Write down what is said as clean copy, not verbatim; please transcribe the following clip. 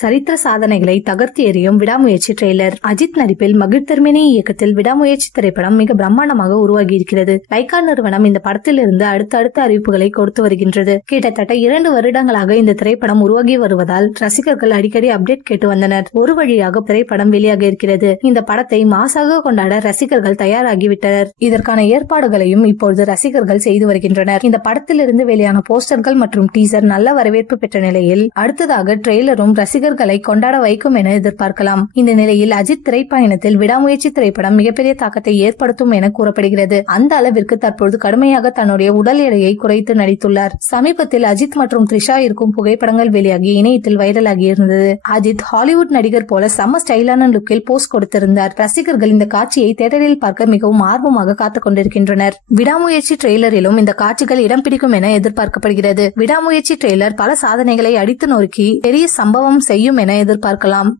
சரித்திர சாதனைகளை தகர்த்து எறியும் விடாமுயற்சி ட்ரெய்லர். அஜித் நடிப்பில் மகிழ்தர்மினி இயக்கத்தில் விடாமுயற்சி திரைப்படம் மிக பிரம்மாண்டமாக உருவாகி இருக்கிறது. லைகா நிறுவனம் இந்த படத்திலிருந்து அடுத்த அறிவிப்புகளை கொடுத்து வருகின்றது. கிட்டத்தட்ட 2 வருடங்களாக இந்த திரைப்படம் உருவாகி வருவதால் ரசிகர்கள் அடிக்கடி அப்டேட் கேட்டு வந்தனர். ஒரு வழியாக திரைப்படம் வெளியாக இருக்கிறது. இந்த படத்தை மாசாக கொண்டாட ரசிகர்கள் தயாராகிவிட்டனர். இதற்கான ஏற்பாடுகளையும் இப்பொழுது ரசிகர்கள் செய்து வருகின்றனர். இந்த படத்திலிருந்து வெளியான போஸ்டர்கள் மற்றும் டீசர் நல்ல வரவேற்பு பெற்ற நிலையில் அடுத்ததாக ட்ரெய்லரும் ரசிகர்களை கொண்டாட வைக்கும் என எதிர்பார்க்கலாம். இந்த நிலையில் அஜித் திரைப்பயணத்தில் விடாமுயற்சி திரைப்படம் மிகப்பெரிய தாக்கத்தை ஏற்படுத்தும் என கூறப்படுகிறது. அந்த அளவிற்கு தற்போது கடுமையாக தன்னுடைய உடல் எடையை குறைத்து நடித்துள்ளார். சமீபத்தில் அஜித் மற்றும் த்ரிஷா இருக்கும் புகைப்படங்கள் வெளியாகி இணையத்தில் வைரலாகி இருந்தது. அஜித் ஹாலிவுட் நடிகர் போல செம்ம ஸ்டைலான லுக்கில் போஸ் கொடுத்திருந்தார். ரசிகர்கள் இந்த காட்சியை தியேட்டரில் பார்க்க மிகவும் ஆர்வமாக காத்துக் கொண்டிருக்கின்றனர். விடாமுயற்சி ட்ரெய்லரிலும் இந்த காட்சிகள் இடம் பிடிக்கும் என எதிர்பார்க்கப்படுகிறது. விடாமுயற்சி ட்ரெய்லர் பல சாதனைகளை அடித்து நொறுக்கி பெரிய சம்பவம் செய்யும் என எதிர்பார்க்கலாம்.